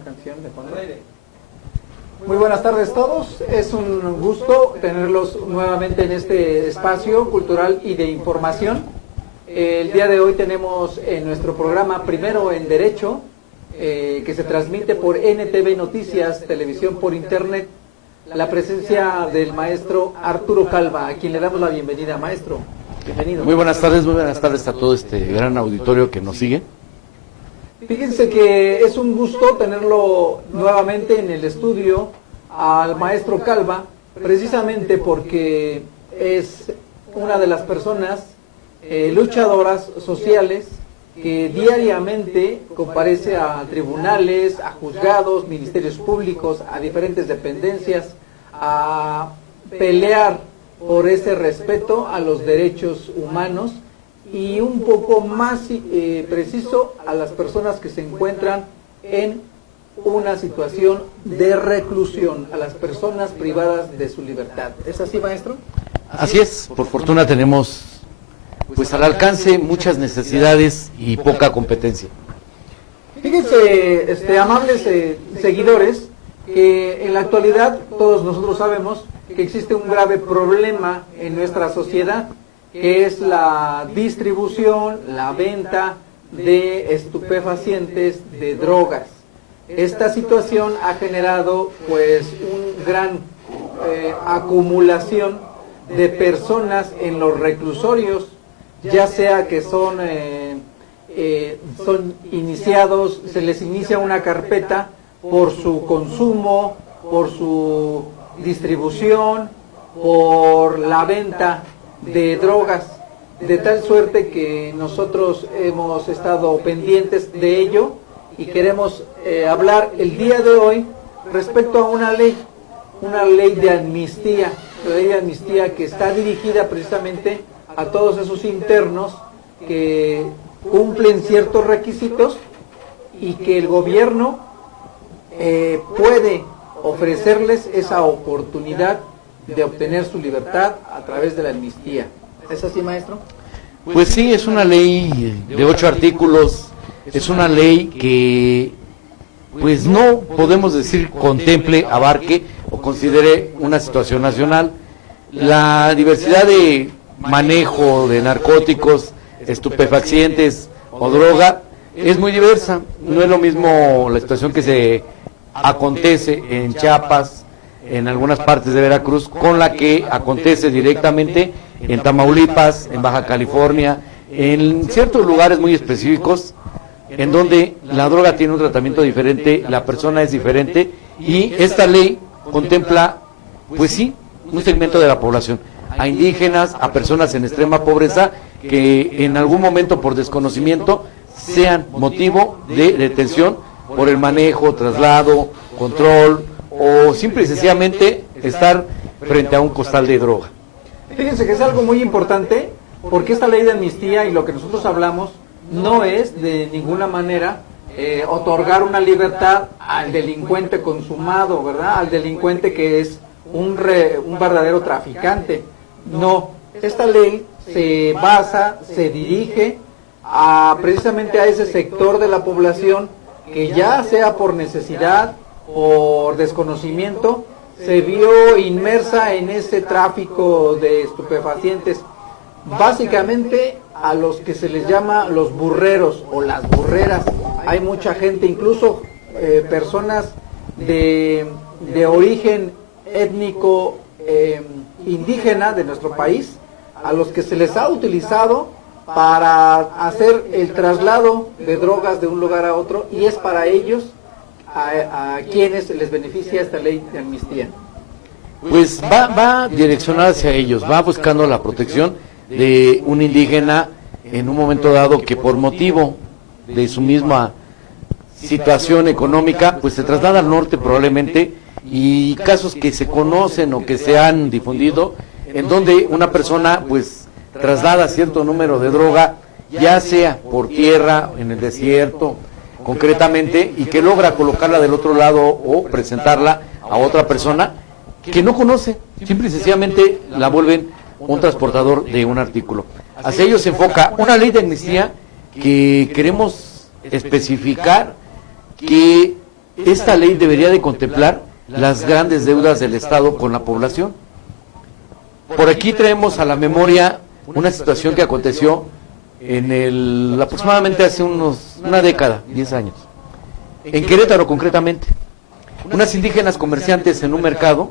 una canción de fondo. Muy buenas tardes todos, es un gusto tenerlos nuevamente en este espacio cultural y de información. El día de hoy tenemos en nuestro programa Primero en Derecho, que se transmite por NTV Noticias, televisión por internet, la presencia del maestro Arturo Calva, a quien le damos la bienvenida. Maestro, bienvenido. Muy buenas tardes a todo este gran auditorio que nos sigue. Fíjense que es un gusto tenerlo nuevamente en el estudio al maestro Calva, precisamente porque es una de las personas luchadoras sociales que diariamente comparece a tribunales, a juzgados, ministerios públicos, a diferentes dependencias, a pelear por ese respeto a los derechos humanos y un poco más preciso a las personas que se encuentran en una situación de reclusión, a las personas privadas de su libertad. ¿Es así, maestro? Así es, por fortuna tenemos pues al alcance muchas necesidades y poca competencia. Fíjense, amables seguidores, que en la actualidad todos nosotros sabemos que existe un grave problema en nuestra sociedad, que es la distribución, la venta de estupefacientes, de drogas. Esta situación ha generado pues un gran acumulación de personas en los reclusorios, ya sea que son iniciados, se les inicia una carpeta por su consumo, por su distribución, por la venta de drogas, de tal suerte que nosotros hemos estado pendientes de ello y queremos hablar el día de hoy respecto a una ley de amnistía, que está dirigida precisamente a todos esos internos que cumplen ciertos requisitos y que el gobierno puede ofrecerles esa oportunidad de obtener su libertad a través de la amnistía. ¿Es así, maestro? Pues sí, es una ley de 8 artículos, es una ley que pues no podemos decir contemple, abarque o considere una situación nacional. La diversidad de manejo de narcóticos, estupefacientes o droga es muy diversa. No es lo mismo la situación que se acontece en Chiapas, en algunas partes de Veracruz, con la que acontece directamente en Tamaulipas, en Baja California, en ciertos lugares muy específicos, en donde la droga tiene un tratamiento diferente, la persona es diferente, y esta ley contempla, pues sí, un segmento de la población, a indígenas, a personas en extrema pobreza, que en algún momento por desconocimiento sean motivo de detención por el manejo, traslado, control, o simple y sencillamente estar frente a un costal de droga. Fíjense que es algo muy importante, porque esta ley de amnistía y lo que nosotros hablamos no es de ninguna manera otorgar una libertad al delincuente consumado, ¿verdad? Al delincuente que es un verdadero traficante. No, esta ley se basa, se dirige precisamente a ese sector de la población que ya sea por necesidad, por desconocimiento, se vio inmersa en ese tráfico de estupefacientes, básicamente a los que se les llama los burreros o las burreras. Hay mucha gente, incluso personas de origen étnico indígena de nuestro país, a los que se les ha utilizado para hacer el traslado de drogas de un lugar a otro, y es para ellos a quienes les beneficia esta ley de amnistía. Pues va direccionada hacia ellos, va buscando la protección de un indígena en un momento dado que por motivo de su misma situación económica pues se traslada al norte probablemente, y casos que se conocen o que se han difundido en donde una persona pues traslada cierto número de droga, ya sea por tierra, en el desierto concretamente, y que logra colocarla del otro lado o presentarla a otra persona que no conoce, simple y sencillamente la vuelven un transportador de un artículo. Hacia ello se enfoca una ley de amnistía que queremos especificar que esta ley debería de contemplar las grandes deudas del Estado con la población. Por aquí traemos a la memoria una situación que aconteció aproximadamente hace una década, 10 años, en Querétaro concretamente. Unas indígenas comerciantes en un mercado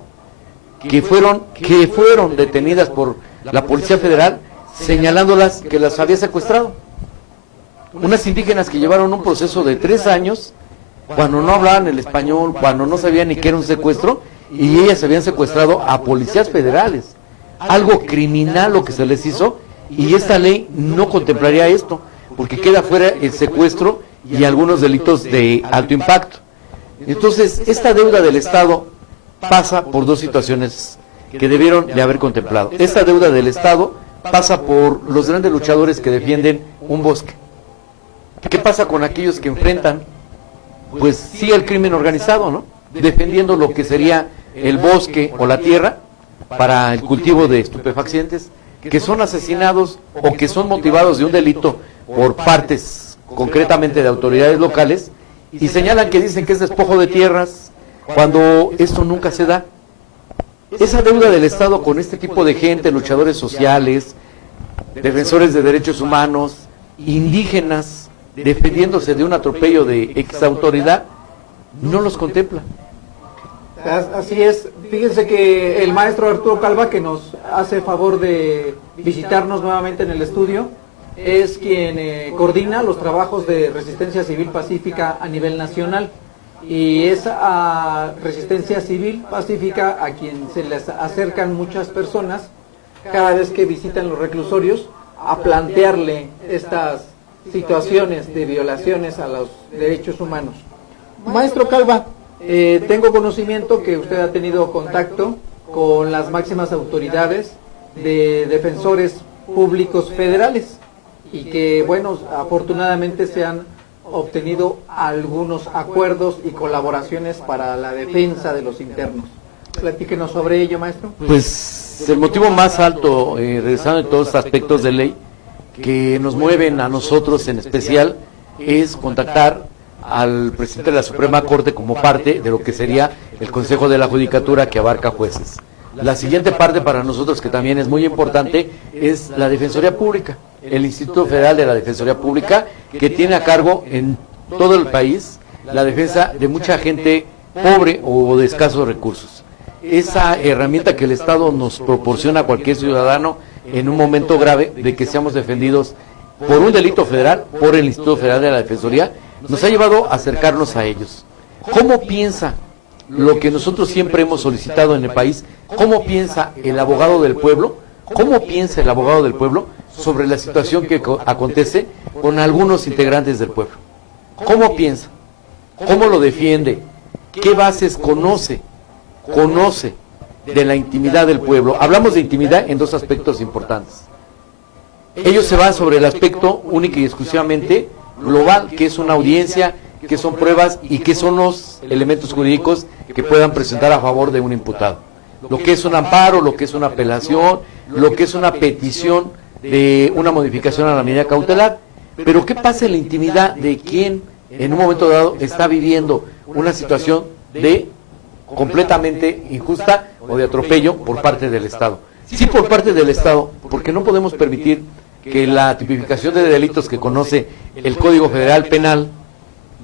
que fueron detenidas por la Policía Federal señalándolas que las había secuestrado. Unas indígenas que llevaron un proceso de 3 años cuando no hablaban el español, cuando no sabían ni qué era un secuestro, y ellas habían secuestrado a policías federales. Algo criminal lo que se les hizo, y esta ley no contemplaría esto, porque queda fuera el secuestro y algunos delitos de alto impacto. Entonces, esta deuda del Estado pasa por 2 situaciones que debieron de haber contemplado. Esta deuda del Estado pasa por los grandes luchadores que defienden un bosque. ¿Qué pasa con aquellos que enfrentan, pues sí, el crimen organizado, ¿no? Defendiendo lo que sería el bosque o la tierra para el cultivo de estupefacientes, que son asesinados o que son motivados de un delito por partes concretamente de autoridades locales, y señalan que dicen que es despojo de tierras, cuando esto nunca se da. Esa deuda del Estado con este tipo de gente, luchadores sociales, defensores de derechos humanos, indígenas, defendiéndose de un atropello de ex autoridad, no los contempla. Así es. Fíjense que el maestro Arturo Calva, que nos hace favor de visitarnos nuevamente en el estudio, es quien coordina los trabajos de resistencia civil pacífica a nivel nacional. Y es a resistencia civil pacífica a quien se les acercan muchas personas cada vez que visitan los reclusorios a plantearle estas situaciones de violaciones a los derechos humanos. Maestro Calva, tengo conocimiento que usted ha tenido contacto con las máximas autoridades de defensores públicos federales y que, bueno, afortunadamente se han obtenido algunos acuerdos y colaboraciones para la defensa de los internos. Platíquenos sobre ello, maestro. Pues el motivo más alto, regresando en todos los aspectos de ley, que nos mueven a nosotros en especial, es contactar al presidente de la Suprema Corte como parte de lo que sería el Consejo de la Judicatura, que abarca jueces. La siguiente parte para nosotros, que también es muy importante, es la Defensoría Pública, el Instituto Federal de la Defensoría Pública, que tiene a cargo en todo el país la defensa de mucha gente pobre o de escasos recursos. Esa herramienta que el Estado nos proporciona a cualquier ciudadano en un momento grave de que seamos defendidos por un delito federal, por el Instituto Federal de la Defensoría, nos ha llevado a acercarnos a ellos. ¿Cómo piensa lo que nosotros siempre hemos solicitado en el país? ¿Cómo piensa el abogado del pueblo? ¿Cómo piensa el abogado del pueblo sobre la situación que acontece con algunos integrantes del pueblo? ¿Cómo piensa? ¿Cómo lo defiende? ¿Qué bases conoce de la intimidad del pueblo? Hablamos de intimidad en 2 aspectos importantes. Ellos se van sobre el aspecto única y exclusivamente global, que es una audiencia, que son pruebas y que son los elementos jurídicos que puedan presentar a favor de un imputado. Lo que es un amparo, lo que es una apelación, lo que es una petición de una modificación a la medida cautelar. Pero ¿qué pasa en la intimidad de quien en un momento dado está viviendo una situación de completamente injusta o de atropello por parte del Estado? Sí, por parte del Estado, porque no podemos permitir que la tipificación de delitos que conoce el Código Federal Penal,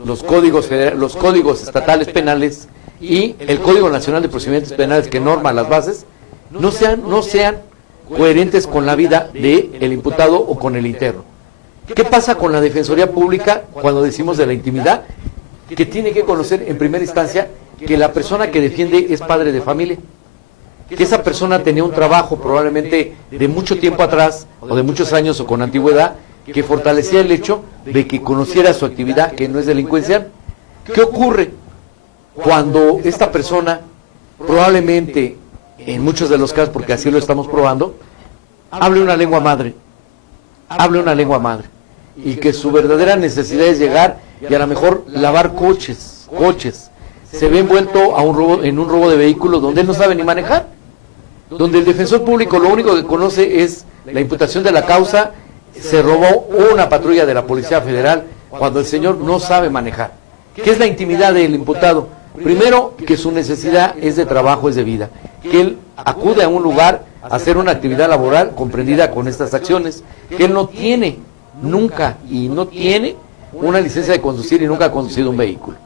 los códigos estatales penales y el Código Nacional de Procedimientos Penales, que norma las bases, no sean coherentes con la vida del imputado o con el interno. ¿Qué pasa con la Defensoría Pública cuando decimos de la intimidad? Que tiene que conocer en primera instancia que la persona que defiende es padre de familia, que esa persona tenía un trabajo probablemente de mucho tiempo atrás o de muchos años o con antigüedad, que fortalecía el hecho de que conociera su actividad, que no es delincuencial. ¿Qué ocurre cuando esta persona probablemente, en muchos de los casos, porque así lo estamos probando, hable una lengua madre, y que su verdadera necesidad es llegar y a lo mejor lavar coches, se ve envuelto en un robo de vehículos donde él no sabe ni manejar, donde el defensor público lo único que conoce es la imputación de la causa: se robó una patrulla de la Policía Federal, cuando el señor no sabe manejar. ¿Qué es la intimidad del imputado? Primero, que su necesidad es de trabajo, es de vida, que él acude a un lugar a hacer una actividad laboral comprendida con estas acciones, que él no tiene nunca y no tiene una licencia de conducir y nunca ha conducido un vehículo,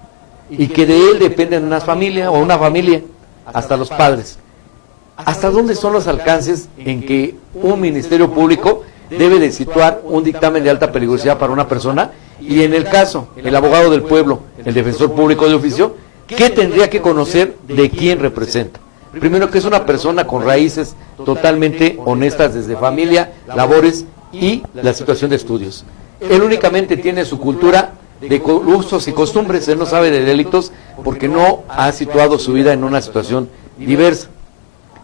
y que de él dependen una familia o una familia, hasta los padres. ¿Hasta dónde son los alcances en que un ministerio público debe de situar un dictamen de alta peligrosidad para una persona? Y en el caso, el abogado del pueblo, el defensor público de oficio, ¿qué tendría que conocer de quién representa? Primero, que es una persona con raíces totalmente honestas desde familia, labores y la situación de estudios. Él únicamente tiene su cultura de usos y costumbres, él no sabe de delitos porque no ha situado su vida en una situación diversa.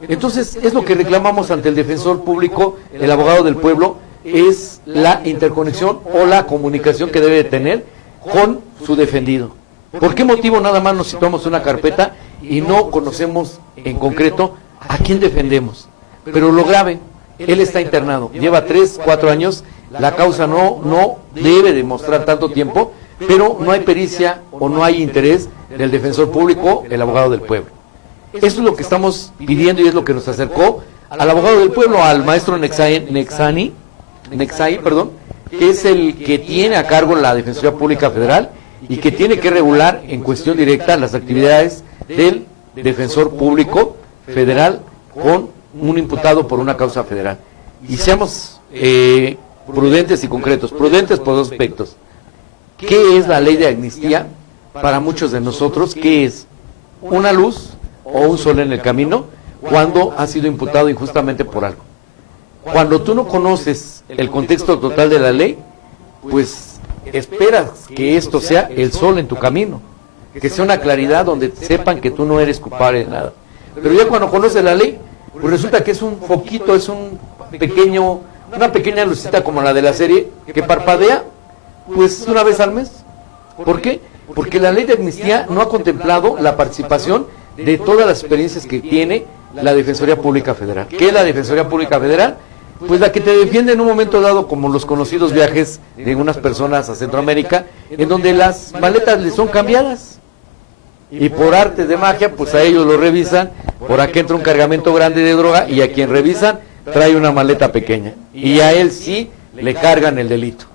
Entonces, es lo que reclamamos ante el defensor público, el abogado del pueblo, es la interconexión o la comunicación que debe de tener con su defendido. ¿Por qué motivo nada más nos situamos una carpeta y no conocemos en concreto a quién defendemos? Pero lo grave, él está internado, lleva 3, 4 años, la causa no debe demostrar tanto tiempo, pero no hay pericia o no hay interés del defensor público, el abogado del pueblo. Eso es lo que estamos pidiendo y es lo que nos acercó al abogado del pueblo, al maestro Nexay, que es el que tiene a cargo la Defensoría Pública Federal y que tiene que regular en cuestión directa las actividades del defensor público federal con un imputado por una causa federal. Y seamos prudentes y concretos. Prudentes por dos aspectos. ¿Qué es la ley de amnistía para muchos de nosotros? ¿Qué es? ¿Una luz o un sol en el camino cuando has sido imputado injustamente por algo? Cuando tú no conoces el contexto total de la ley, pues esperas que esto sea el sol en tu camino, que sea una claridad donde sepan que tú no eres culpable de nada. Pero ya cuando conoces la ley, pues resulta que es un foquito, es una pequeña lucita como la de la serie, que parpadea pues una vez al mes. ¿Por qué? Porque la ley de amnistía no ha contemplado la participación de todas las experiencias que tiene la Defensoría Pública Federal. ¿Qué es la Defensoría Pública Federal? Pues la que te defiende en un momento dado, como los conocidos viajes de unas personas a Centroamérica, en donde las maletas les son cambiadas. Y por arte de magia, pues a ellos lo revisan, por aquí entra un cargamento grande de droga y a quien revisan trae una maleta pequeña. Y a él sí le cargan el delito.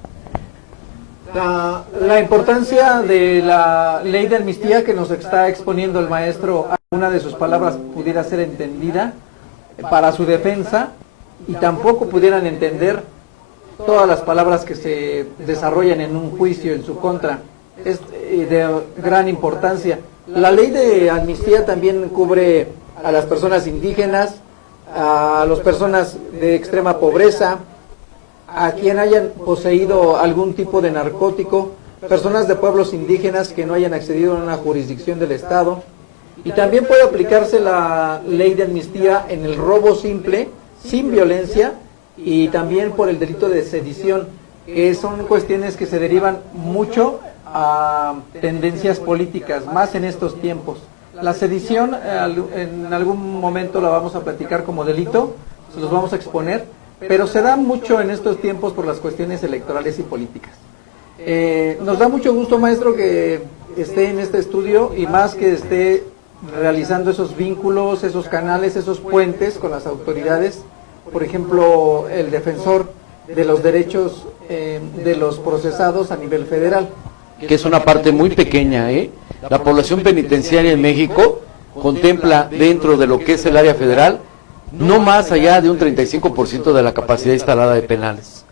La importancia de la ley de amnistía que nos está exponiendo el maestro, una de sus palabras pudiera ser entendida para su defensa y tampoco pudieran entender todas las palabras que se desarrollan en un juicio en su contra. Es de gran importancia. La ley de amnistía también cubre a las personas indígenas, a las personas de extrema pobreza, a quien hayan poseído algún tipo de narcótico, personas de pueblos indígenas que no hayan accedido a una jurisdicción del Estado. Y también puede aplicarse la ley de amnistía en el robo simple, sin violencia, y también por el delito de sedición, que son cuestiones que se derivan mucho a tendencias políticas, más en estos tiempos. La sedición en algún momento la vamos a platicar como delito, se los vamos a exponer, pero se da mucho en estos tiempos por las cuestiones electorales y políticas. Nos da mucho gusto, maestro, que esté en este estudio y más que esté realizando esos vínculos, esos canales, esos puentes con las autoridades, por ejemplo, el defensor de los derechos de los procesados a nivel federal. Que es una parte muy pequeña, La población penitenciaria en México contempla dentro de lo que es el área federal no más allá de un 35% de la capacidad instalada de penales.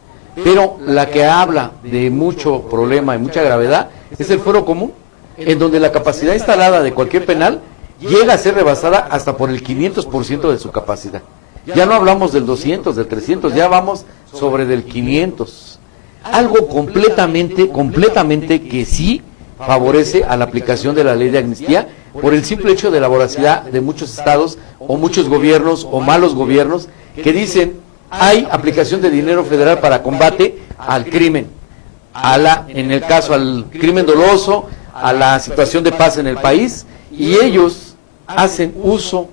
Pero la que habla de mucho problema y mucha gravedad es el fuero común, en donde la capacidad instalada de cualquier penal llega a ser rebasada hasta por el 500% de su capacidad. Ya no hablamos del 200, del 300, ya vamos sobre del 500. Algo completamente que sí favorece a la aplicación de la ley de amnistía por el simple hecho de la voracidad de muchos estados o muchos gobiernos o malos gobiernos que dicen hay aplicación de dinero federal para combate al crimen, en el caso al crimen doloso, a la situación de paz en el país, y ellos hacen uso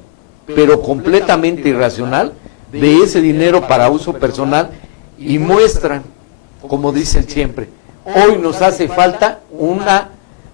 pero completamente irracional de ese dinero para uso personal y muestran, como dicen siempre, hoy nos hace falta una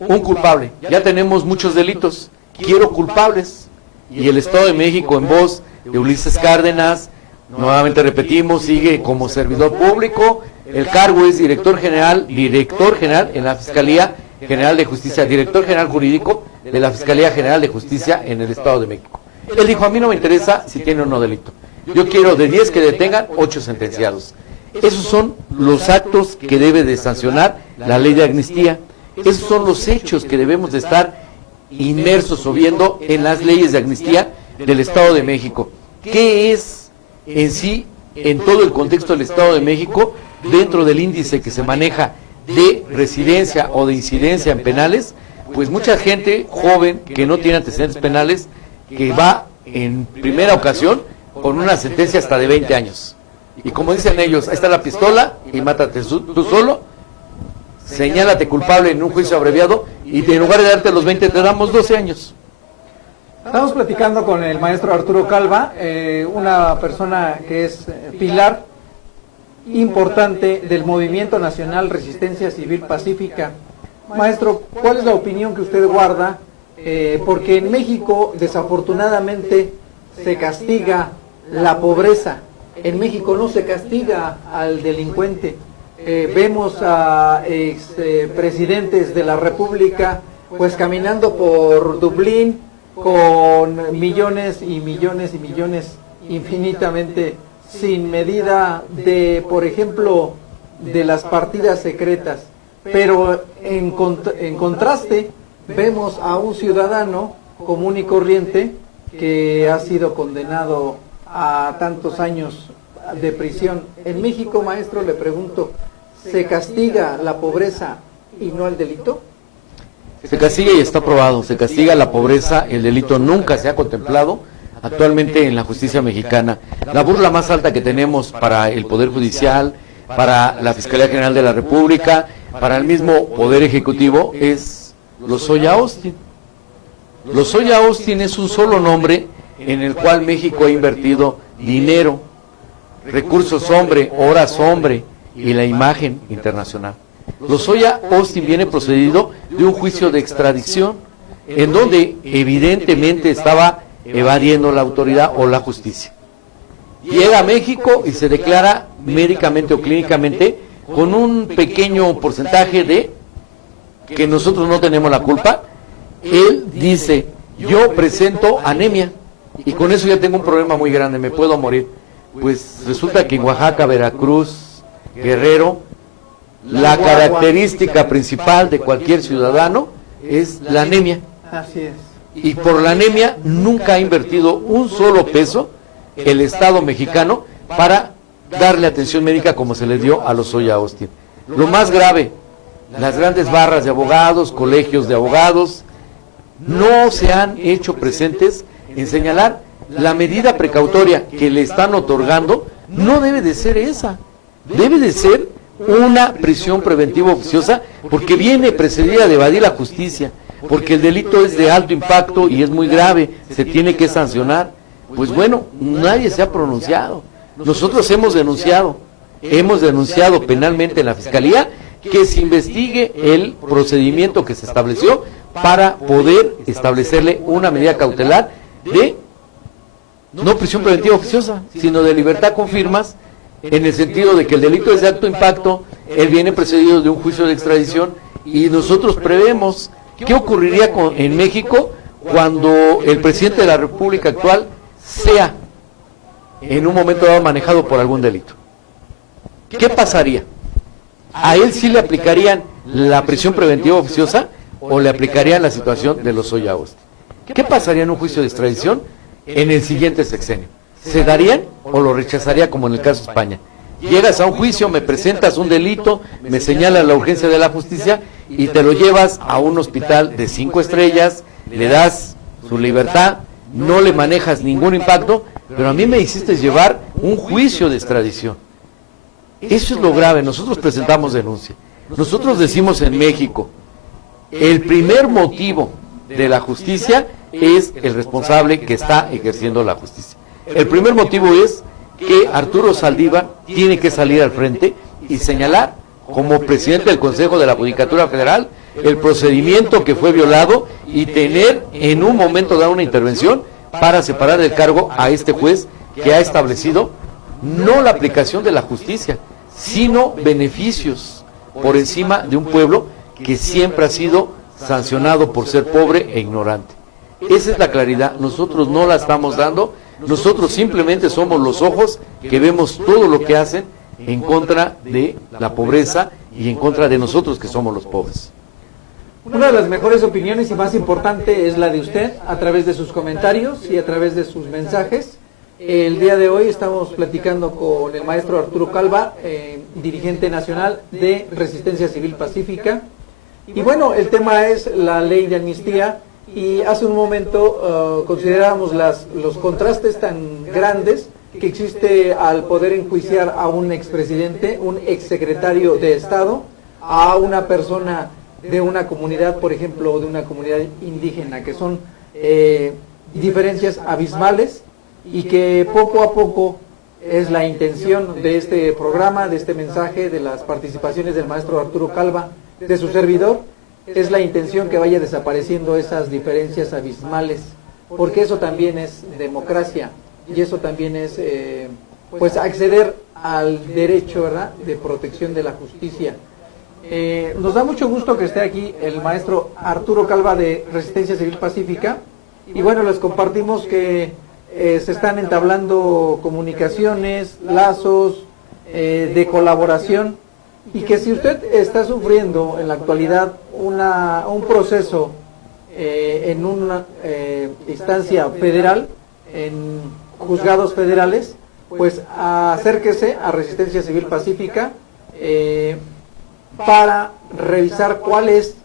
un culpable. Ya tenemos muchos delitos, quiero culpables. Y el Estado de México, en voz de Ulises Cárdenas, nuevamente repetimos, sigue como servidor público. El cargo es director general en la Fiscalía General de Justicia, director general jurídico de la Fiscalía General de Justicia en el Estado de México. Él dijo, a mí no me interesa si tiene o no delito. Yo quiero de 10 que detengan, 8 sentenciados. Esos son los actos que debe de sancionar la ley de amnistía. Esos son los hechos que debemos de estar inmersos o viendo en las leyes de amnistía del Estado de México. ¿Qué es en sí, en todo el contexto del Estado de México, dentro del índice que se maneja de residencia o de incidencia en penales? Pues mucha gente joven que no tiene antecedentes penales, que va en primera ocasión con una sentencia hasta de 20 años. Y como dicen ellos, ahí está la pistola y mátate tú solo, señálate culpable en un juicio abreviado y en lugar de darte los 20 te damos 12 años. Estamos platicando con el maestro Arturo Calva, una persona que es pilar importante del Movimiento Nacional Resistencia Civil Pacífica. Maestro, ¿cuál es la opinión que usted guarda? Porque en México desafortunadamente se castiga la pobreza. En México no se castiga al delincuente. Vemos a expresidentes de la República pues caminando por Dublín con millones y millones y millones infinitamente sin medida de, por ejemplo, de las partidas secretas. Pero en contraste vemos a un ciudadano común y corriente que ha sido condenado a tantos años de prisión. En México, maestro, le pregunto, ¿se castiga la pobreza y no el delito? Se castiga y está probado, se castiga la pobreza, el delito nunca se ha contemplado actualmente en la justicia mexicana. La burla más alta que tenemos para el Poder Judicial, para la Fiscalía General de la República, para el mismo Poder Ejecutivo es Lozoya Austin. Lozoya Austin es un solo nombre en el cual México ha invertido dinero, recursos hombre, horas hombre y la imagen internacional. Lozoya Austin viene procedido de un juicio de extradición en donde evidentemente estaba evadiendo la autoridad o la justicia. Llega a México y se declara médicamente o clínicamente con un pequeño porcentaje de que nosotros no tenemos la culpa. Él dice, yo presento anemia y con eso ya tengo un problema muy grande, me puedo morir. Pues resulta que en Oaxaca, Veracruz, Guerrero, la característica principal de cualquier ciudadano es la anemia. Así es. Y por la anemia nunca ha invertido un solo peso el Estado mexicano para darle atención médica como se le dio a Lozoya Austin. Lo más grave, las grandes barras de abogados, colegios de abogados, no se han hecho presentes en señalar la medida precautoria que le están otorgando. No debe de ser esa, debe de ser una prisión preventiva oficiosa, porque viene precedida de evadir la justicia, porque el delito es de alto impacto y es muy grave, se tiene que sancionar. Pues bueno, nadie se ha pronunciado. Nosotros hemos denunciado penalmente en la Fiscalía que se investigue el procedimiento que se estableció para poder establecerle una medida cautelar de no prisión preventiva oficiosa, sino de libertad con firmas, en el sentido de que el delito es de alto impacto, él viene precedido de un juicio de extradición y nosotros prevemos qué ocurriría en México cuando el presidente de la República actual sea en un momento dado manejado por algún delito. ¿Qué pasaría? ¿A él sí le aplicarían la prisión preventiva oficiosa o le aplicarían la situación de Lozoya Austin? ¿Qué pasaría en un juicio de extradición en el siguiente sexenio? ¿Se darían o lo rechazaría como en el caso de España? Llegas a un juicio, me presentas un delito, me señalas la urgencia de la justicia y te lo llevas a un hospital de 5 estrellas, le das su libertad, no le manejas ningún impacto, pero a mí me hiciste llevar un juicio de extradición. Eso es lo grave. Nosotros presentamos denuncia. Nosotros decimos en México, el primer motivo de la justicia es el responsable que está ejerciendo la justicia. El primer motivo es que Arturo Saldívar tiene que salir al frente y señalar como presidente del Consejo de la Judicatura Federal el procedimiento que fue violado y tener en un momento dado una intervención para separar del cargo a este juez que ha establecido no la aplicación de la justicia, sino beneficios por encima de un pueblo que siempre ha sido sancionado por ser pobre e ignorante. Esa es la claridad, nosotros no la estamos dando, nosotros simplemente somos los ojos que vemos todo lo que hacen en contra de la pobreza y en contra de nosotros que somos los pobres. Una de las mejores opiniones y más importante es la de usted, a través de sus comentarios y a través de sus mensajes. El día de hoy estamos platicando con el maestro Arturo Calva, dirigente nacional de Resistencia Civil Pacífica. Y bueno, el tema es la ley de amnistía, y hace un momento considerábamos los contrastes tan grandes que existe al poder enjuiciar a un expresidente, un exsecretario de Estado, a una persona de una comunidad, por ejemplo, de una comunidad indígena, que son diferencias abismales, y que poco a poco es la intención de este programa, de este mensaje, de las participaciones del maestro Arturo Calva, de su servidor, es la intención que vaya desapareciendo esas diferencias abismales, porque eso también es democracia, y eso también es pues acceder al derecho, ¿verdad?, de protección de la justicia. Nos da mucho gusto que esté aquí el maestro Arturo Calva de Resistencia Civil Pacífica, y bueno, les compartimos que se están entablando comunicaciones, lazos de colaboración, y que si usted está sufriendo en la actualidad un proceso en una instancia federal, en juzgados federales, pues acérquese a Resistencia Civil Pacífica para revisar cuáles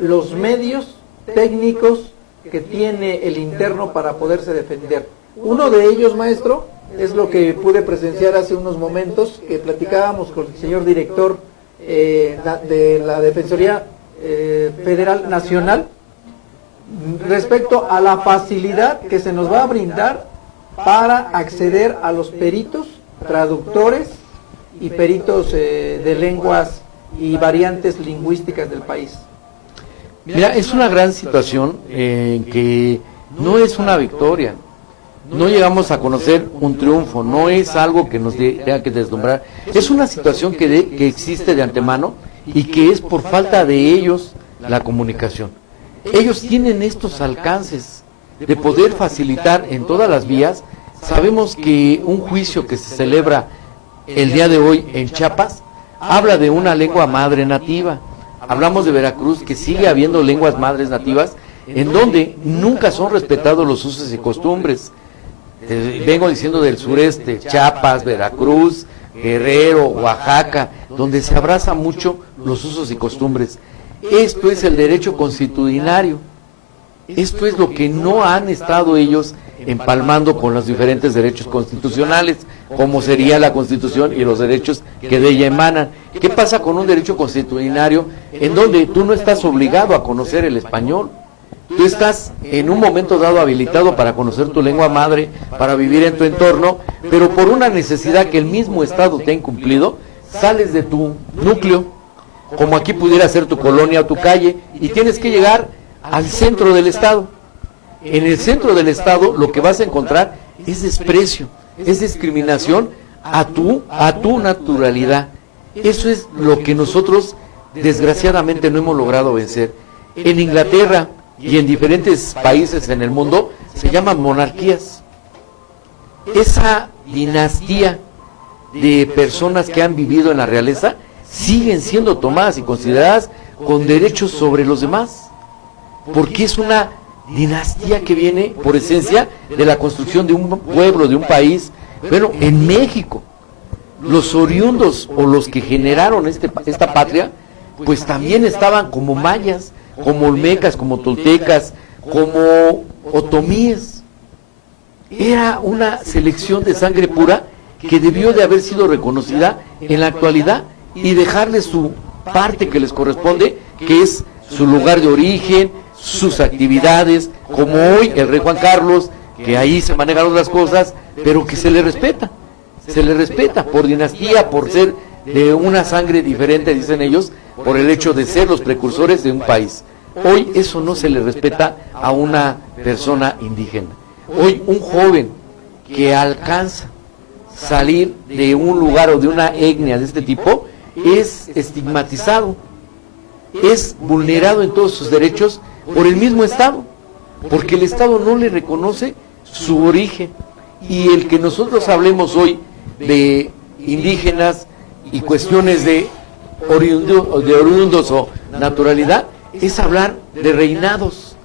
los medios técnicos que tiene el interno para poderse defender. Uno de ellos, maestro, es lo que pude presenciar hace unos momentos, que platicábamos con el señor director de la Defensoría Federal Nacional, respecto a la facilidad que se nos va a brindar para acceder a los peritos, traductores y peritos de lenguas y variantes lingüísticas del país. Mira, es una gran situación en que no es una victoria, no llegamos a conocer un triunfo, no es algo que nos tenga que deslumbrar, es una situación que existe de antemano y que es por falta de ellos la comunicación. Ellos tienen estos alcances de poder facilitar en todas las vías. Sabemos que un juicio que se celebra el día de hoy en Chiapas habla de una lengua madre nativa. Hablamos de Veracruz, que sigue habiendo lenguas madres nativas en donde nunca son respetados los usos y costumbres. Vengo diciendo del sureste, Chiapas, Veracruz, Guerrero, Oaxaca, donde se abraza mucho los usos y costumbres. Esto es el derecho constitucionario. Esto es lo que no han estado ellos empalmando con los diferentes derechos constitucionales, como sería la Constitución y los derechos que de ella emanan. ¿Qué pasa con un derecho constitucionario en donde tú no estás obligado a conocer el español? Tú estás en un momento dado habilitado para conocer tu lengua madre, para vivir en tu entorno, pero por una necesidad que el mismo Estado te ha incumplido, sales de tu núcleo, como aquí pudiera ser tu colonia o tu calle, y tienes que llegar al centro del Estado. En el centro del Estado lo que vas a encontrar es desprecio, es discriminación a tu naturalidad. Eso es lo que nosotros desgraciadamente no hemos logrado vencer. En Inglaterra y en diferentes países en el mundo se llaman monarquías. Esa dinastía de personas que han vivido en la realeza siguen siendo tomadas y consideradas con derechos sobre los demás, porque es una dinastía que viene por esencia de la construcción de un pueblo, de un país. Bueno, en México, los oriundos o los que generaron esta patria, pues también estaban como mayas, como olmecas, como toltecas, como otomíes. Era una selección de sangre pura que debió de haber sido reconocida en la actualidad y dejarle su parte que les corresponde, que es su lugar de origen, sus actividades, como hoy el rey Juan Carlos, que ahí se manejan otras cosas, pero que se le respeta por dinastía, por ser de una sangre diferente, dicen ellos, por el hecho de ser los precursores de un país. Hoy eso no se le respeta a una persona indígena. Hoy un joven que alcanza salir de un lugar o de una etnia de este tipo es estigmatizado, es vulnerado en todos sus derechos por el mismo Estado, porque el Estado no le reconoce su origen. Y el que nosotros hablemos hoy de indígenas y cuestiones de oriundos o naturalidad, es hablar de reinados,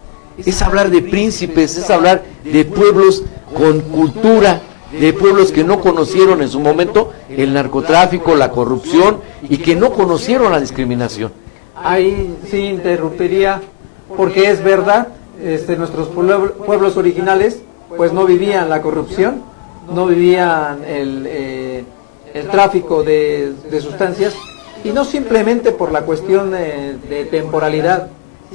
es hablar de príncipes, es hablar de pueblos con cultura, de pueblos que no conocieron en su momento el narcotráfico, la corrupción y que no conocieron la discriminación. Ahí sí interrumpiría, porque es verdad, nuestros pueblos originales pues no vivían la corrupción, no vivían el tráfico de sustancias, y no simplemente por la cuestión de temporalidad,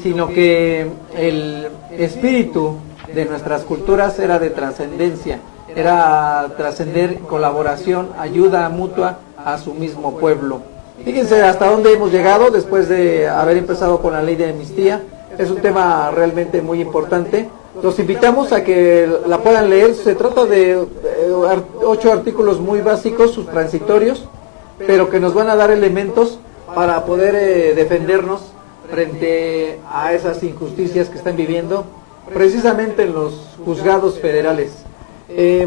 sino que el espíritu de nuestras culturas era de trascendencia, era trascender colaboración, ayuda mutua a su mismo pueblo. Fíjense hasta dónde hemos llegado después de haber empezado con la ley de amnistía. Es un tema realmente muy importante. Los invitamos a que la puedan leer. Se trata de 8 artículos muy básicos, sus transitorios, pero que nos van a dar elementos para poder defendernos frente a esas injusticias que están viviendo precisamente en los juzgados federales.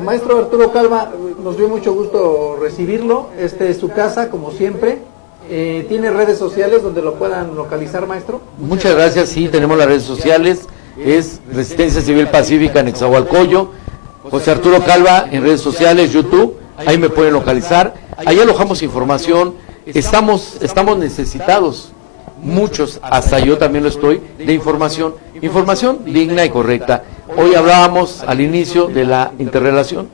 Maestro Arturo Calva, nos dio mucho gusto recibirlo. Esta es su casa, como siempre. ¿Tiene redes sociales donde lo puedan localizar, maestro? Muchas gracias, sí, tenemos las redes sociales, es Resistencia Civil Pacífica en Nezahualcóyotl, José Arturo Calva en redes sociales, YouTube, ahí me pueden localizar, ahí alojamos información, estamos necesitados, muchos, hasta yo también lo estoy, de información digna y correcta. Hoy hablábamos al inicio de la interrelación,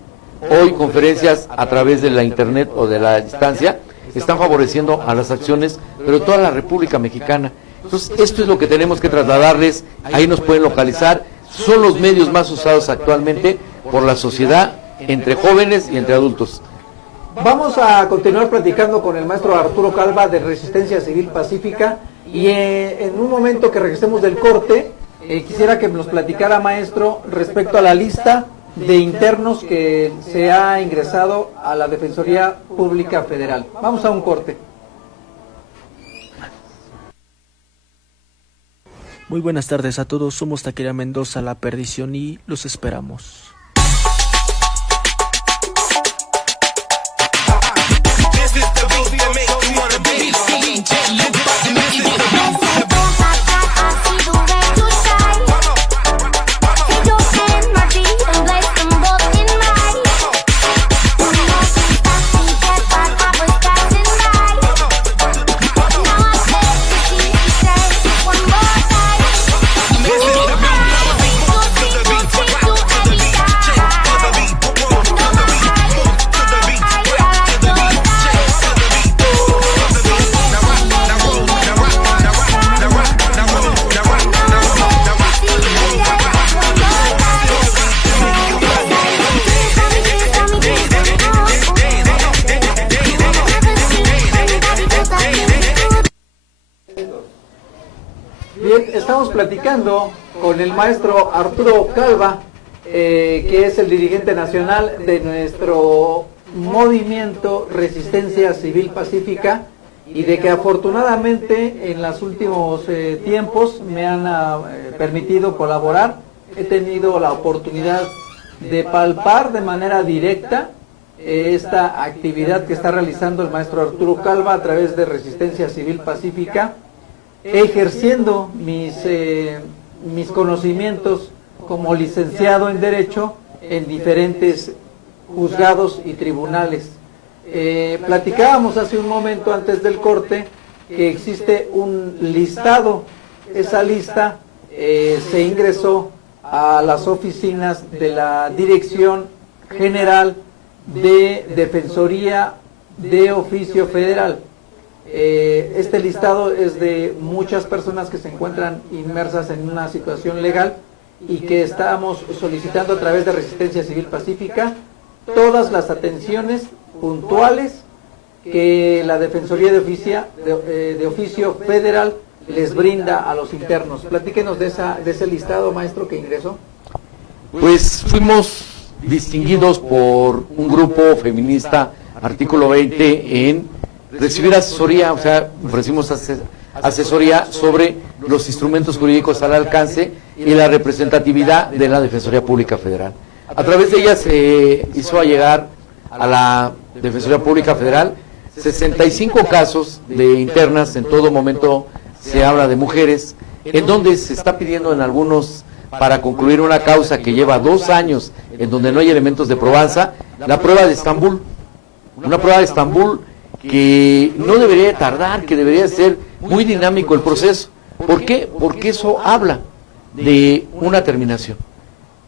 hoy conferencias a través de la internet o de la distancia están favoreciendo a las acciones, pero toda la República Mexicana. Entonces, esto es lo que tenemos que trasladarles, ahí nos pueden localizar, son los medios más usados actualmente por la sociedad, entre jóvenes y entre adultos. Vamos a continuar platicando con el maestro Arturo Calva de Resistencia Civil Pacífica, y en un momento que regresemos del corte, quisiera que nos platicara, maestro, respecto a la lista de internos que se ha ingresado a la Defensoría Pública Federal. Vamos a un corte. Muy buenas tardes a todos, somos Taquería Mendoza, La Perdición, y los esperamos. Bien, estamos platicando con el maestro Arturo Calva, que es el dirigente nacional de nuestro movimiento Resistencia Civil Pacífica, y de que afortunadamente en los últimos tiempos me han permitido colaborar. He tenido la oportunidad de palpar de manera directa esta actividad que está realizando el maestro Arturo Calva a través de Resistencia Civil Pacífica, ejerciendo mis conocimientos como licenciado en Derecho en diferentes juzgados y tribunales. Platicábamos hace un momento antes del corte que existe un listado. Esa lista se ingresó a las oficinas de la Dirección General de Defensoría de Oficio Federal. Este listado es de muchas personas que se encuentran inmersas en una situación legal y que estamos solicitando a través de Resistencia Civil Pacífica todas las atenciones puntuales que la Defensoría de Oficio Federal les brinda a los internos. Platíquenos de ese listado, maestro, que ingresó. Pues fuimos distinguidos por un grupo feminista, Artículo 20, en recibir asesoría, o sea, ofrecimos asesoría sobre los instrumentos jurídicos al alcance y la representatividad de la Defensoría Pública Federal. A través de ella se hizo llegar a la Defensoría Pública Federal 65 casos de internas, en todo momento se habla de mujeres, en donde se está pidiendo en algunos, para concluir una causa que lleva 2 años, en donde no hay elementos de probanza, la prueba de Estambul. Una prueba de Estambul que no debería tardar, que debería ser muy dinámico el proceso. ¿Por qué? Porque eso habla de una terminación.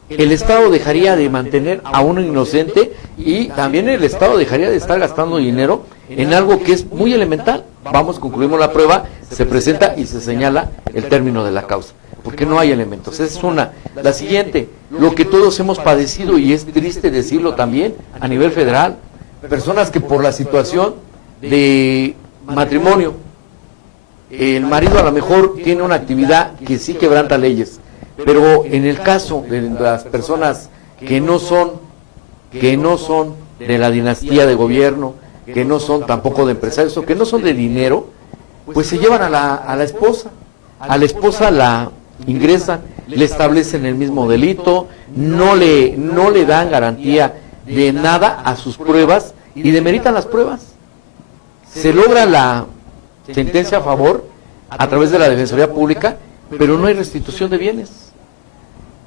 El Estado dejaría de mantener a uno inocente y también el Estado dejaría de estar gastando dinero en algo que es muy elemental. Vamos, concluimos la prueba, se presenta y se señala el término de la causa, porque no hay elementos. Esa es una. La siguiente, lo que todos hemos padecido, y es triste decirlo también a nivel federal, personas que por la situación de matrimonio, el marido a lo mejor tiene una actividad que sí quebranta leyes, pero en el caso de las personas que no son de la dinastía de gobierno, que no son tampoco de empresarios, o que no son de dinero, pues se llevan a la esposa. A la esposa la ingresan, le establecen el mismo delito, no le dan garantía de nada a sus pruebas y demeritan las pruebas. Se logra la sentencia a favor a través de la Defensoría Pública, pero no hay restitución de bienes.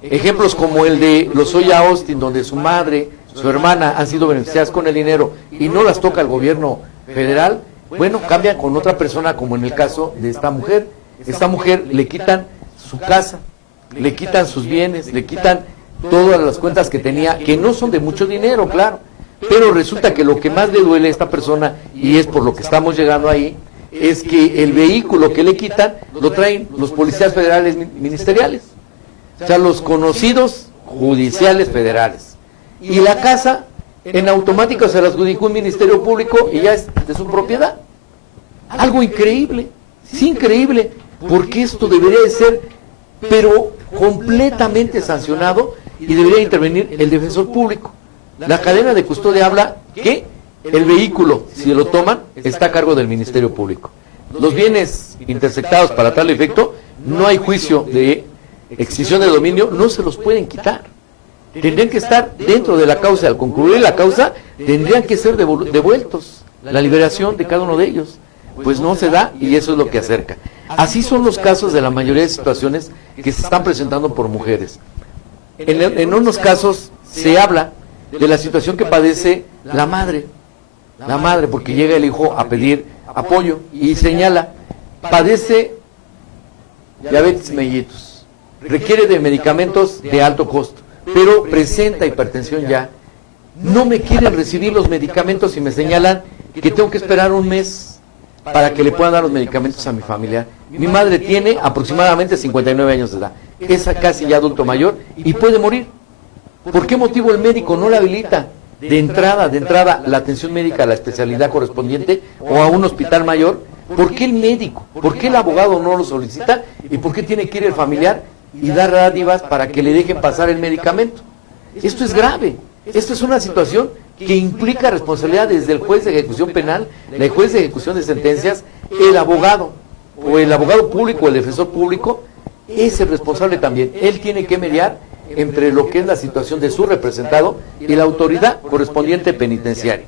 Ejemplos como el de Lozoya Austin, donde su madre, su hermana han sido beneficiadas con el dinero y no las toca el gobierno federal, bueno, cambian con otra persona, como en el caso de esta mujer. Esta mujer le quitan su casa, le quitan sus bienes, le quitan todas las cuentas que tenía, que no son de mucho dinero, claro, pero resulta que lo que más le duele a esta persona, y es por lo que estamos llegando ahí, es que el vehículo que le quitan lo traen los policías federales ministeriales, o sea, los conocidos judiciales federales, y la casa en automático se la adjudicó un ministerio público y ya es de su propiedad. Algo increíble, sí, increíble, porque esto debería de ser, pero completamente sancionado, y debería intervenir el defensor público. La cadena de custodia habla que el vehículo, si lo toman, está a cargo del Ministerio Público. Los bienes interceptados para tal efecto, no hay juicio de extinción de dominio, no se los pueden quitar. Tendrían que estar dentro de la causa. Al concluir la causa, tendrían que ser devueltos, la liberación de cada uno de ellos. Pues no se da, y eso es lo que acerca. Así son los casos de la mayoría de situaciones que se están presentando por mujeres. En unos casos se habla de la situación que padece la madre, porque llega el hijo a pedir apoyo y señala, padece diabetes mellitus, requiere de medicamentos de alto costo, pero presenta hipertensión ya. No me quieren recibir los medicamentos y me señalan que tengo que esperar un mes para que le puedan dar los medicamentos a mi familiar. Mi madre tiene aproximadamente 59 años de edad, es casi ya adulto mayor y puede morir. ¿Por qué motivo el médico no la habilita de entrada la atención médica a la especialidad correspondiente o a un hospital mayor? ¿Por qué el médico? ¿Por qué el abogado no lo solicita? ¿Y por qué tiene que ir el familiar y dar dádivas para que le dejen pasar el medicamento? Esto es grave. Esto es una situación que implica responsabilidad desde el juez de ejecución penal, el juez de ejecución de sentencias, el abogado, o el abogado público, o el defensor público, es el responsable también. Él tiene que mediar entre lo que es la situación de su representado y la autoridad correspondiente penitenciaria.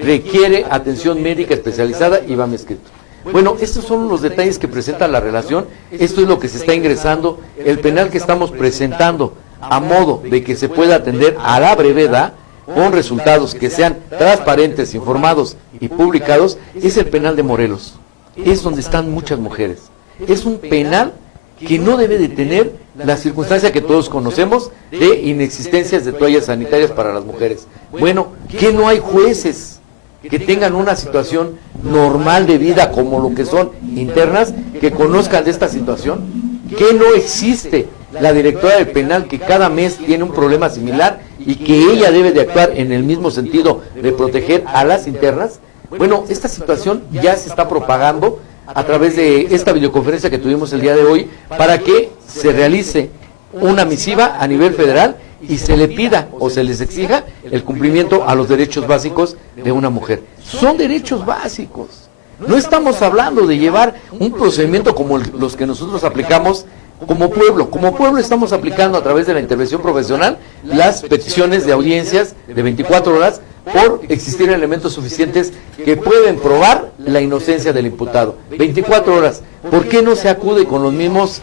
Requiere atención médica especializada y va escrito. Bueno, estos son los detalles que presenta la relación. Esto es lo que se está ingresando. El penal que estamos presentando a modo de que se pueda atender a la brevedad, con resultados que sean transparentes, informados y publicados, es el penal de Morelos. Es donde están muchas mujeres. Es un penal que no debe de tener la circunstancia que todos conocemos de inexistencias de toallas sanitarias para las mujeres. Bueno, que no hay jueces que tengan una situación normal de vida como lo que son internas, que conozcan de esta situación, que no existe la directora del penal que cada mes tiene un problema similar y que ella debe de actuar en el mismo sentido de proteger a las internas. Bueno, esta situación ya se está propagando a través de esta videoconferencia que tuvimos el día de hoy para que se realice una misiva a nivel federal y se le pida o se les exija el cumplimiento a los derechos básicos de una mujer. Son derechos básicos. No estamos hablando de llevar un procedimiento como los que nosotros aplicamos como pueblo. Como pueblo estamos aplicando a través de la intervención profesional las peticiones de audiencias de 24 horas por existir elementos suficientes que pueden probar la inocencia del imputado. 24 horas. ¿Por qué no se acude con los mismos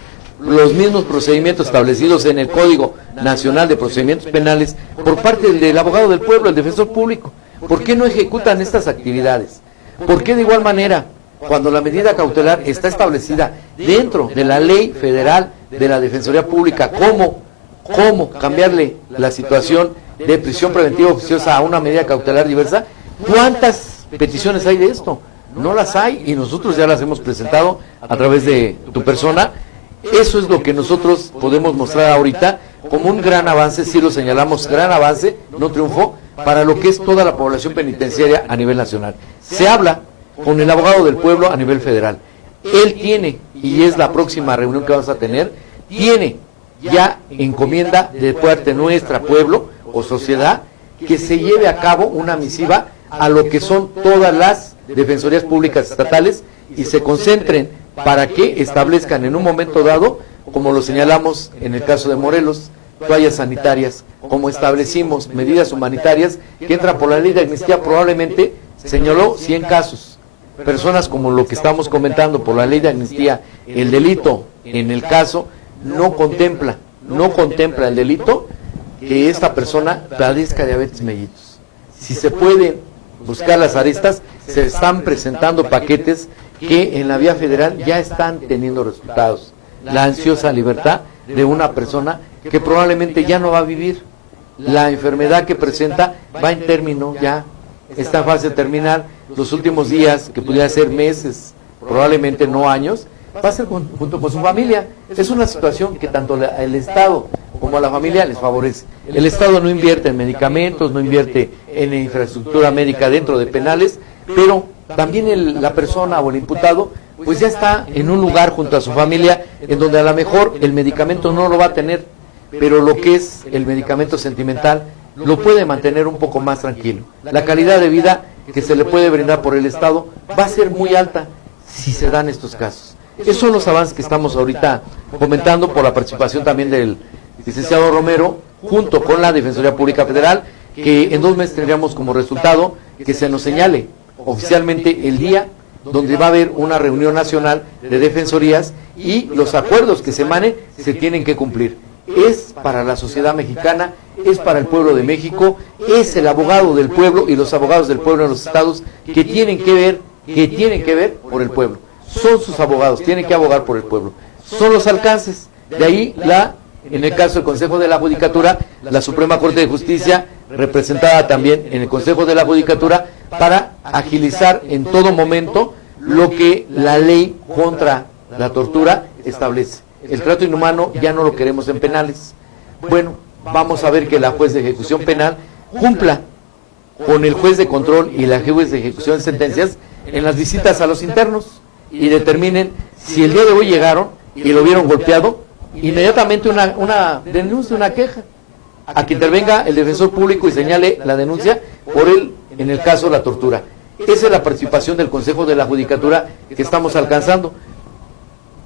procedimientos establecidos en el Código Nacional de Procedimientos Penales por parte del abogado del pueblo, el defensor público? ¿Por qué no ejecutan estas actividades? ¿Por qué de igual manera, cuando la medida cautelar está establecida dentro de la ley federal de la Defensoría Pública, cómo cambiarle la situación de prisión preventiva oficiosa a una medida cautelar diversa? ¿Cuántas peticiones hay de esto? No las hay y nosotros ya las hemos presentado a través de tu persona. Eso es lo que nosotros podemos mostrar ahorita como un gran avance, si lo señalamos, gran avance, no triunfo, para lo que es toda la población penitenciaria a nivel nacional. Se habla con el abogado del pueblo a nivel federal. Él tiene, y es la próxima reunión que vamos a tener, tiene ya encomienda de parte nuestra, pueblo o sociedad, que se lleve a cabo una misiva a lo que son todas las defensorías públicas estatales y se concentren para que establezcan en un momento dado, como lo señalamos en el caso de Morelos, toallas sanitarias, como establecimos medidas humanitarias que entran por la ley de amnistía, probablemente señaló 100 casos. Personas como lo que estamos comentando por la ley de amnistía, el delito en el caso no contempla el delito que esta persona padezca diabetes mellitus. Si se pueden buscar las aristas, se están presentando paquetes que en la vía federal ya están teniendo resultados. La ansiosa libertad de una persona que probablemente ya no va a vivir. La enfermedad que presenta va en término ya, está en fase terminal. Los últimos días, que pudiera ser meses, probablemente no años, va a ser junto con su familia. Es una situación que tanto el Estado como a la familia les favorece. El Estado no invierte en medicamentos, no invierte en infraestructura médica dentro de penales, pero también la persona o el imputado pues ya está en un lugar junto a su familia en donde a lo mejor el medicamento no lo va a tener, pero lo que es el medicamento sentimental lo puede mantener un poco más tranquilo. La calidad de vida que se le puede brindar por el Estado va a ser muy alta si se dan estos casos. Esos son los avances que estamos ahorita comentando por la participación también del licenciado Romero, junto con la Defensoría Pública Federal, que en 2 meses tendríamos como resultado que se nos señale oficialmente el día donde va a haber una reunión nacional de defensorías y los acuerdos que se emanen se tienen que cumplir. Es para la sociedad mexicana, es para el pueblo de México, es el abogado del pueblo y los abogados del pueblo en los estados que tienen que ver por el pueblo. Son sus abogados, tienen que abogar por el pueblo. Son los alcances. De ahí en el caso del Consejo de la Judicatura, la Suprema Corte de Justicia, representada también en el Consejo de la Judicatura, para agilizar en todo momento lo que la ley contra la tortura establece. El trato inhumano ya no lo queremos en penales. Bueno, vamos a ver que la juez de ejecución penal cumpla con el juez de control y la juez de ejecución de sentencias en las visitas a los internos y determinen si el día de hoy llegaron y lo vieron golpeado, inmediatamente una denuncia, una queja, a que intervenga el defensor público y señale la denuncia por él en el caso de la tortura. Esa es la participación del Consejo de la Judicatura que estamos alcanzando.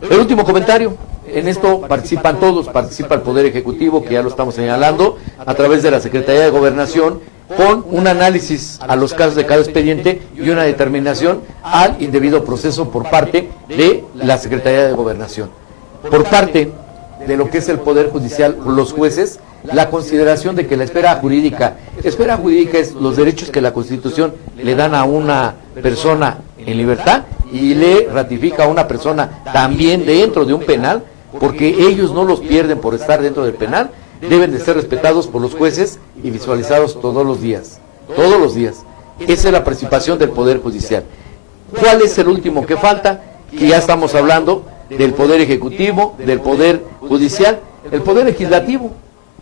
El último comentario, en esto participan todos, participa el Poder Ejecutivo, que ya lo estamos señalando, a través de la Secretaría de Gobernación, con un análisis a los casos de cada expediente y una determinación al indebido proceso por parte de la Secretaría de Gobernación. Por parte de lo que es el Poder Judicial, los jueces, la consideración de que la esfera jurídica es los derechos que la Constitución le dan a una persona en libertad y le ratifica a una persona también dentro de un penal, porque ellos no los pierden por estar dentro del penal, deben de ser respetados por los jueces y visualizados todos los días. Todos los días. Esa es la participación del Poder Judicial. ¿Cuál es el último que falta? Que ya estamos hablando del Poder Ejecutivo, del Poder Judicial, el Poder Legislativo,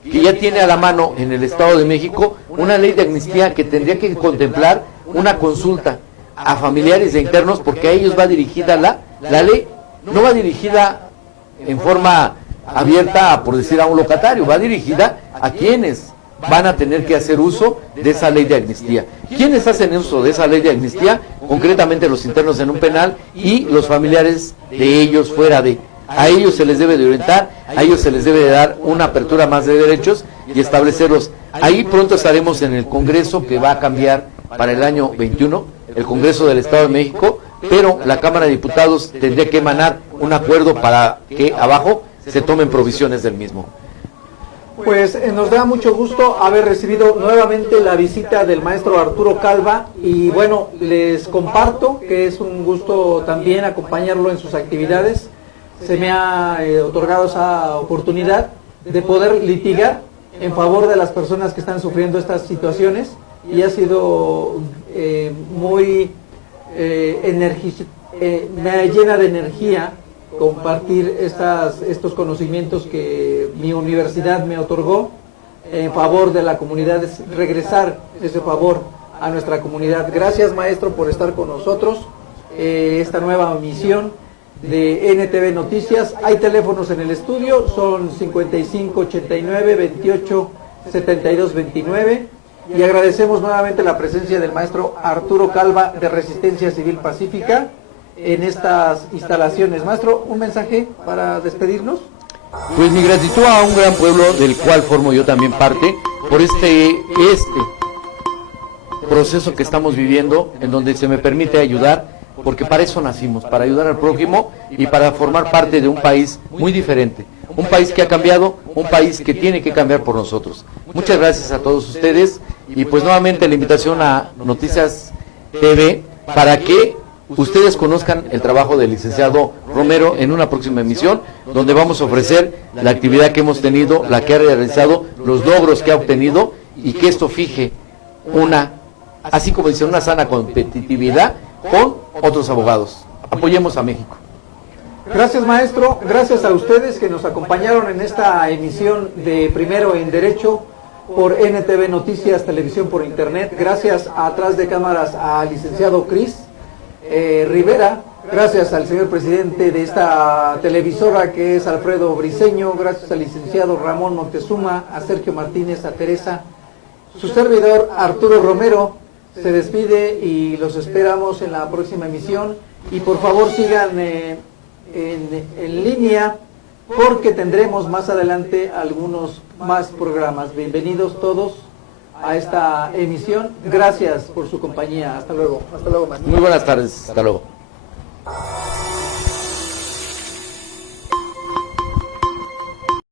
que ya tiene a la mano en el Estado de México una ley de amnistía que tendría que contemplar una consulta a familiares de internos, porque a ellos va dirigida la ley, no va dirigida en forma abierta, por decir, a un locatario, va dirigida a quienes van a tener que hacer uso de esa ley de amnistía. ¿Quiénes hacen uso de esa ley de amnistía? Concretamente los internos en un penal y los familiares de ellos fuera de. A ellos se les debe de orientar, a ellos se les debe de dar una apertura más de derechos y establecerlos. Ahí pronto estaremos en el Congreso, que va a cambiar para el año 21, el Congreso del Estado de México, pero la Cámara de Diputados tendría que emanar un acuerdo para que abajo se tomen provisiones del mismo. Pues nos da mucho gusto haber recibido nuevamente la visita del maestro Arturo Calva y bueno, les comparto que es un gusto también acompañarlo en sus actividades. Se me ha otorgado esa oportunidad de poder litigar en favor de las personas que están sufriendo estas situaciones y ha sido muy me llena de energía compartir estos conocimientos que mi universidad me otorgó en favor de la comunidad, regresar ese favor a nuestra comunidad. Gracias, maestro, por estar con nosotros. Esta nueva misión de NTV Noticias. Hay teléfonos en el estudio, son 5589-287229 y agradecemos nuevamente la presencia del maestro Arturo Calva de Resistencia Civil Pacífica en estas instalaciones. Maestro, un mensaje para despedirnos. Pues mi gratitud a un gran pueblo del cual formo yo también parte por este proceso que estamos viviendo, en donde se me permite ayudar, porque para eso nacimos, para ayudar al prójimo y para formar parte de un país muy diferente, un país que ha cambiado, un país que tiene que cambiar por nosotros. Muchas gracias a todos ustedes y pues nuevamente la invitación a Noticias TV para que ustedes conozcan el trabajo del licenciado Romero en una próxima emisión, donde vamos a ofrecer la actividad que hemos tenido, la que ha realizado, los logros que ha obtenido y que esto fije así como dice, una sana competitividad con otros abogados. Apoyemos a México. Gracias, maestro. Gracias a ustedes que nos acompañaron en esta emisión de Primero en Derecho por NTV Noticias, televisión por internet. Gracias atrás de cámaras al licenciado Cris Rivera, gracias al señor presidente de esta televisora que es Alfredo Briceño, gracias al licenciado Ramón Montezuma, a Sergio Martínez, a Teresa. Su servidor Arturo Romero se despide y los esperamos en la próxima emisión y por favor sigan en línea porque tendremos más adelante algunos más programas. Bienvenidos todos a esta emisión. Gracias por su compañía. Hasta luego. Hasta luego, maestro. Muy buenas tardes. Hasta luego.